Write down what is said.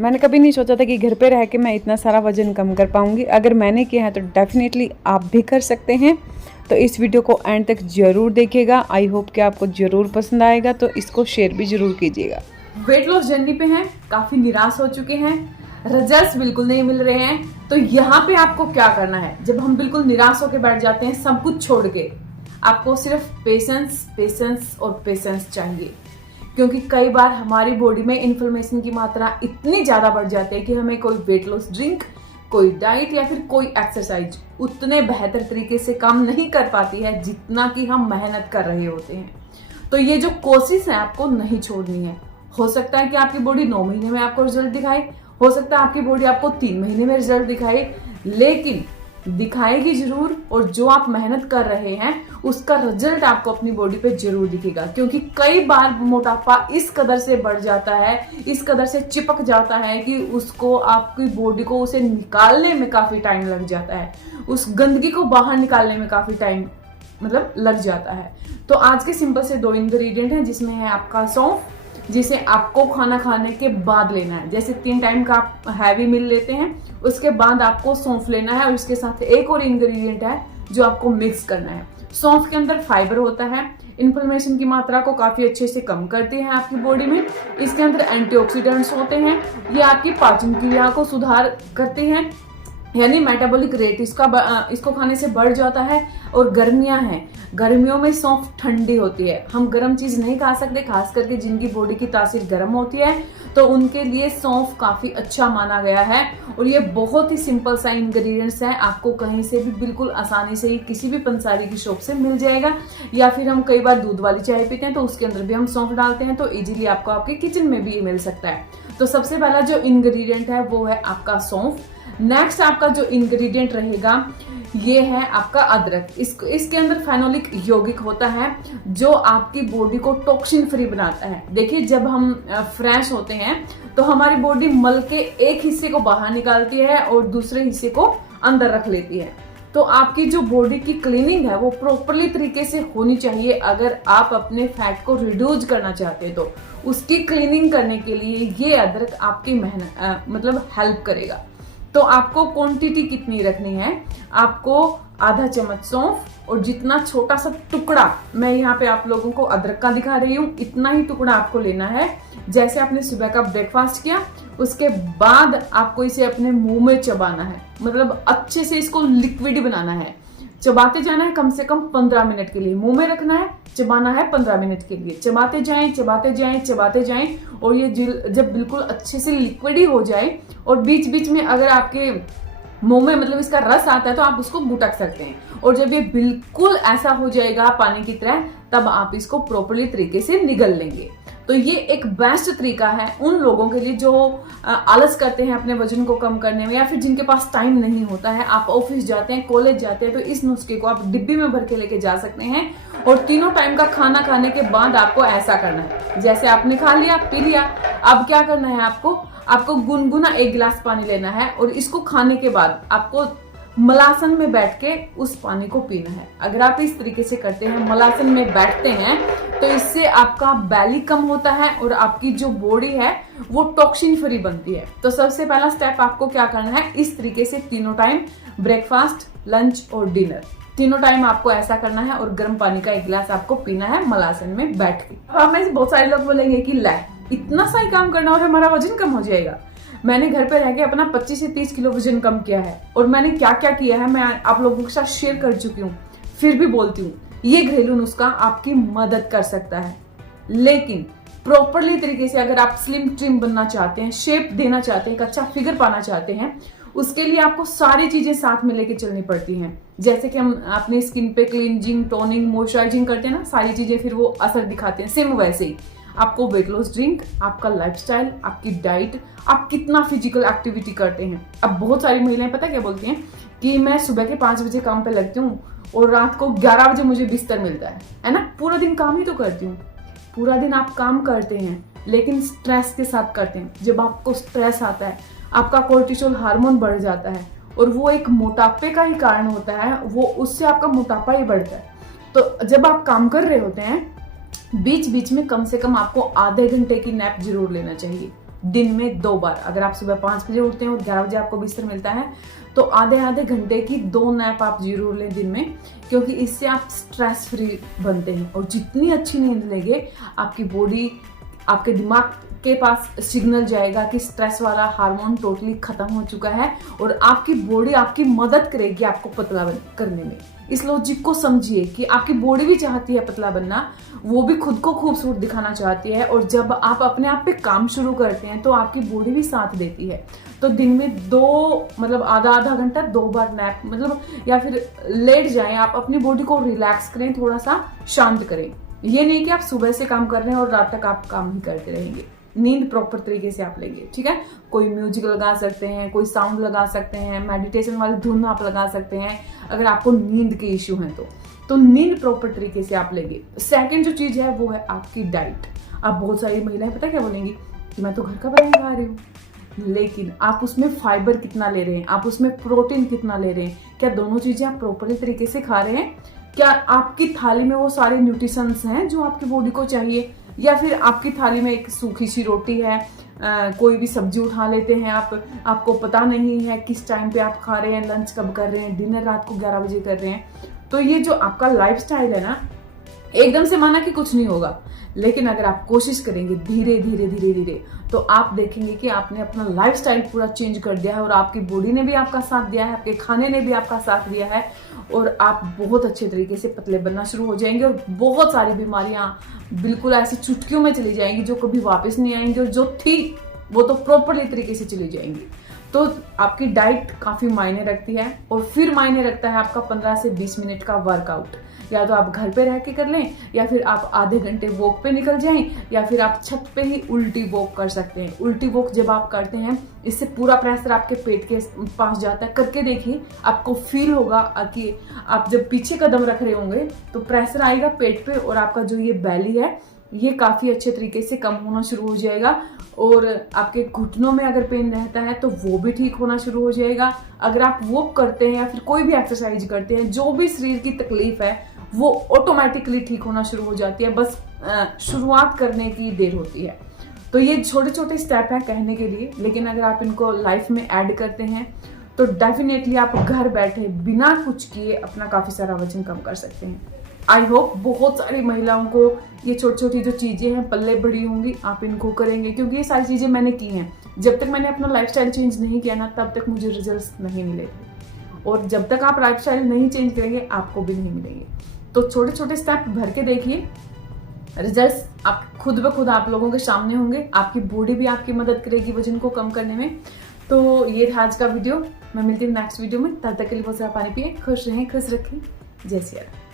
मैंने कभी नहीं सोचा था कि घर पे रह के मैं इतना सारा वज़न कम कर पाऊँगी। अगर मैंने किया है तो डेफ़िनेटली आप भी कर सकते हैं। तो इस वीडियो को एंड तक ज़रूर देखिएगा। आई होप कि आपको ज़रूर पसंद आएगा, तो इसको शेयर भी ज़रूर कीजिएगा। वेट लॉस जर्नी पे हैं, काफ़ी निराश हो चुके हैं, रिजल्ट्स बिल्कुल नहीं मिल रहे हैं, तो यहाँ पे आपको क्या करना है? जब हम बिल्कुल निराश होकर बैठ जाते हैं सब कुछ छोड़ के, आपको सिर्फ पेशेंस और पेशेंस चाहिए। क्योंकि कई बार हमारी बॉडी में इन्फ्लेमेशन की मात्रा इतनी ज़्यादा बढ़ जाती है कि हमें कोई वेट लॉस ड्रिंक, कोई डाइट या फिर कोई एक्सरसाइज उतने बेहतर तरीके से काम नहीं कर पाती है जितना कि हम मेहनत कर रहे होते हैं। तो ये जो कोशिश है आपको नहीं छोड़नी है। हो सकता है कि आपकी बॉडी 9 महीने में आपको रिजल्ट दिखाए, हो सकता है आपकी बॉडी आपको 3 महीने में रिजल्ट दिखाए, लेकिन दिखाएगी जरूर। और जो आप मेहनत कर रहे हैं उसका रिजल्ट आपको अपनी बॉडी पे जरूर दिखेगा। क्योंकि कई बार मोटापा इस कदर से बढ़ जाता है, इस कदर से चिपक जाता है कि उसको, आपकी बॉडी को उसे निकालने में काफी टाइम लग जाता है, उस गंदगी को बाहर निकालने में काफी टाइम लग जाता है। तो आज के सिंपल से 2 इंग्रेडिएंट हैं, जिसमें है आपका सौंफ, जिसे आपको खाना खाने के बाद लेना है। जैसे 3 टाइम का आप हैवी मील लेते हैं, उसके बाद आपको सौंफ लेना है। और इसके साथ एक और इंग्रेडिएंट है जो आपको मिक्स करना है। सौंफ के अंदर फाइबर होता है, इन्फ्लेमेशन की मात्रा को काफी अच्छे से कम करते हैं आपकी बॉडी में। इसके अंदर एंटीऑक्सीडेंट्स होते हैं, ये आपकी पाचन क्रिया को सुधार करते हैं, यानी मेटाबॉलिक रेट इसको खाने से बढ़ जाता है। और गर्मियां हैं, गर्मियों में सौंफ ठंडी होती है, हम गर्म चीज नहीं खा सकते, खास करके जिनकी बॉडी की तासीर गर्म होती है, तो उनके लिए सौंफ काफी अच्छा माना गया है। और ये बहुत ही सिंपल सा इंग्रेडिएंट्स है, आपको कहीं से भी बिल्कुल आसानी से ही किसी भी पंसारी की शॉप से मिल जाएगा। या फिर हम कई बार दूध वाली चाय पीते हैं तो उसके अंदर भी हम सौंफ डालते हैं, तो इजीली आपको आपके किचन में भी ये मिल सकता है। तो सबसे पहला जो इंग्रेडिएंट है वो है आपका सौंफ। नेक्स्ट आपका जो इंग्रेडिएंट रहेगा ये है आपका अदरक। इसके अंदर फेनोलिक यौगिक होता है जो आपकी बॉडी को टॉक्सिन फ्री बनाता है। देखिए, जब हम फ्रेश होते हैं तो हमारी बॉडी मल के एक हिस्से को बाहर निकालती है और दूसरे हिस्से को अंदर रख लेती है। तो आपकी जो बॉडी की क्लीनिंग है वो प्रॉपरली तरीके से होनी चाहिए। अगर आप अपने फैट को रिड्यूस करना चाहते हैं तो उसकी क्लीनिंग करने के लिए ये अदरक आपकी मेहनत हेल्प करेगा। तो आपको क्वांटिटी कितनी रखनी है? आपको आधा चम्मच सौंफ और जितना छोटा सा टुकड़ा, मैं यहाँ पे आप लोगों को अदरक का दिखा रही हूँ, इतना ही टुकड़ा आपको लेना है। जैसे आपने सुबह का ब्रेकफास्ट किया, उसके बाद आपको इसे अपने मुंह में चबाना है, अच्छे से इसको लिक्विड बनाना है। चबाते जाना है कम से कम 15 मिनट के लिए, मुंह में रखना है, चबाना है 15 मिनट के लिए, चबाते जाएं। और ये जब बिल्कुल अच्छे से लिक्विड हो जाए और बीच बीच में अगर आपके मुंह में इसका रस आता है तो आप उसको गुटक सकते हैं। और जब ये बिल्कुल ऐसा हो जाएगा पानी की तरह, तब आप इसको प्रॉपरली तरीके से निगल लेंगे। तो ये एक बेस्ट तरीका है उन लोगों के लिए जो आलस करते हैं अपने वजन को कम करने में, या फिर जिनके पास टाइम नहीं होता है। आप ऑफिस जाते हैं, कॉलेज जाते हैं, तो इस नुस्खे को आप डिब्बी में भर के लेके जा सकते हैं। और 3 टाइम का खाना खाने के बाद आपको ऐसा करना है, जैसे आपने खा लिया, पी लिया, अब क्या करना है आपको गुनगुना 1 गिलास पानी लेना है और इसको खाने के बाद आपको मलासन में बैठ के उस पानी को पीना है। अगर आप इस तरीके से करते हैं, मलासन में बैठते हैं, तो इससे आपका बैली कम होता है और आपकी जो बॉडी है वो टॉक्सिन फ्री बनती है। तो सबसे पहला स्टेप आपको क्या करना है, इस तरीके से 3 टाइम ब्रेकफास्ट, लंच और डिनर, 3 टाइम आपको ऐसा करना है। और गर्म पानी का 1 गिलास आपको पीना है मलासन में बैठ के। अब हमें बहुत सारे लोग बोलेंगे कि लै, इतना सा ही काम करना और हमारा वजन कम हो जाएगा। मैंने घर पे रह के अपना 25 से 30 किलो वजन कम किया है, और मैंने क्या क्या किया है मैं आप लोगों के साथ शेयर कर चुकी हूँ। फिर भी बोलती हूँ, ये घरेलू नुस्खा आपकी मदद कर सकता है। लेकिन प्रॉपरली तरीके से अगर आप स्लिम ट्रिम बनना चाहते हैं, शेप देना चाहते हैं, एक अच्छा फिगर पाना चाहते हैं, उसके लिए आपको सारी चीजें साथ में लेके चलनी पड़ती हैं। जैसे कि हम अपनी स्किन पे क्लींजिंग, टोनिंग, मॉइस्चराइजिंग करते हैं ना, सारी चीजें फिर वो असर दिखाते हैं। सेम वैसे ही आपको वेट लॉस ड्रिंक, आपका लाइफस्टाइल, आपकी डाइट, आप कितना फिजिकल एक्टिविटी करते हैं। अब बहुत सारी महिलाएं पता क्या बोलती हैं कि मैं सुबह के 5 बजे काम पे लगती हूँ और रात को 11 बजे मुझे बिस्तर मिलता है ना। पूरा दिन काम ही तो करती हूँ। पूरा दिन आप काम करते हैं, लेकिन स्ट्रेस के साथ करते हैं। जब आपको स्ट्रेस आता है, आपका कोर्टिसोल हार्मोन बढ़ जाता है और वो एक मोटापे का ही कारण होता है, वो उससे आपका मोटापा ही बढ़ता है। तो जब आप काम कर रहे होते हैं, बीच बीच में कम से कम आपको आधे घंटे की नैप जरूर लेना चाहिए। दिन में 2 बार। अगर आप सुबह 5 बजे उठते हैं और 11 बजे आपको बिस्तर मिलता है तो आधे आधे घंटे की 2 नैप आप जरूर लें दिन में, क्योंकि इससे आप स्ट्रेस फ्री बनते हैं। और जितनी अच्छी नींद लेंगे आपकी बॉडी, आपके दिमाग के पास सिग्नल जाएगा कि स्ट्रेस वाला हार्मोन टोटली खत्म हो चुका है और आपकी बॉडी आपकी मदद करेगी आपको पतला करने में। इस लॉजिक को समझिए कि आपकी बॉडी भी चाहती है पतला बनना, वो भी खुद को खूबसूरत दिखाना चाहती है, और जब आप अपने आप पे काम शुरू करते हैं तो आपकी बॉडी भी साथ देती है। तो दिन में 2 मतलब आधा आधा घंटा 2 बार नैप मतलब, या फिर लेट जाएं, आप अपनी बॉडी को रिलैक्स करें, थोड़ा सा शांत करें। ये नहीं कि आप सुबह से काम कर रहे हैं और रात तक आप काम ही करते रहेंगे। नींद प्रॉपर तरीके से आप लेंगे, ठीक है। कोई म्यूजिक लगा सकते हैं, कोई साउंड लगा सकते हैं, मेडिटेशन वाली धुन आप लगा सकते हैं अगर आपको नींद के इश्यू हैं तो नींद प्रॉपर तरीके से आप लेंगे। सेकंड जो चीज है वो है आपकी डाइट। आप बहुत सारी महिलाएं पता क्या बोलेंगी कि मैं तो घर का बना खा रही हूँ, लेकिन आप उसमें फाइबर कितना ले रहे हैं, आप उसमें प्रोटीन कितना ले रहे हैं, क्या दोनों चीजें आप प्रॉपरली तरीके से खा रहे हैं, क्या आपकी थाली में वो सारे न्यूट्रिशंस हैं जो आपकी बॉडी को चाहिए, या फिर आपकी थाली में एक सूखी सी रोटी है, कोई भी सब्जी उठा लेते हैं आपको पता नहीं है किस टाइम पे आप खा रहे हैं, लंच कब कर रहे हैं, डिनर रात को 11 बजे कर रहे हैं। तो ये जो आपका लाइफस्टाइल है ना, एकदम से माना कि कुछ नहीं होगा, लेकिन अगर आप कोशिश करेंगे धीरे धीरे धीरे धीरे तो आप देखेंगे कि आपने अपना लाइफस्टाइल पूरा चेंज कर दिया है और आपकी बॉडी ने भी आपका साथ दिया है, आपके खाने ने भी आपका साथ दिया है, और आप बहुत अच्छे तरीके से पतले बनना शुरू हो जाएंगे और बहुत सारी बीमारियां बिल्कुल ऐसी चुटकियों में चली जाएंगी जो कभी वापस नहीं आएंगी, और जो थी वो तो प्रॉपरली तरीके से चली जाएंगी। तो आपकी डाइट काफी मायने रखती है, और फिर मायने रखता है आपका 15 से 20 मिनट का वर्कआउट। या तो आप घर पे रह के कर लें, या फिर आप आधे घंटे वॉक पे निकल जाएं, या फिर आप छत पे ही उल्टी वॉक कर सकते हैं। उल्टी वॉक जब आप करते हैं इससे पूरा प्रेशर आपके पेट के पास जाता है। करके देखिए, आपको फील होगा कि आप जब पीछे कदम रख रहे होंगे तो प्रेशर आएगा पेट पे, और आपका जो ये बैली है ये काफी अच्छे तरीके से कम होना शुरू हो जाएगा, और आपके घुटनों में अगर पेन रहता है तो वो भी ठीक होना शुरू हो जाएगा। अगर आप वॉक करते हैं या फिर कोई भी एक्सरसाइज करते हैं, जो भी शरीर की तकलीफ है वो ऑटोमेटिकली ठीक होना शुरू हो जाती है, बस शुरुआत करने की देर होती है। तो ये छोटे छोटे स्टेप हैं कहने के लिए, लेकिन अगर आप इनको लाइफ में ऐड करते हैं तो डेफिनेटली आप घर बैठे बिना कुछ किए अपना काफी सारा वजन कम कर सकते हैं। आई होप बहुत सारी महिलाओं को ये छोटी छोटी जो चीजें हैं पल्ले बड़ी होंगी, आप इनको करेंगे, क्योंकि ये सारी चीजें मैंने की हैं। जब तक मैंने अपना लाइफस्टाइल चेंज नहीं किया ना, तब तक मुझे रिजल्ट्स नहीं मिले, और जब तक आप लाइफस्टाइल नहीं चेंज करेंगे आपको भी नहीं मिलेंगे। तो छोटे छोटे स्टेप भर के देखिए, रिजल्ट्स आप खुद ब खुद आप लोगों के सामने होंगे। आपकी बॉडी भी आपकी मदद करेगी वजन को कम करने में। तो ये था आज का वीडियो, मैं मिलती हूँ नेक्स्ट वीडियो में। तब तक के लिए बहुत सारा पानी पिए, खुश रहें, खुश रखें। जय श्री राम।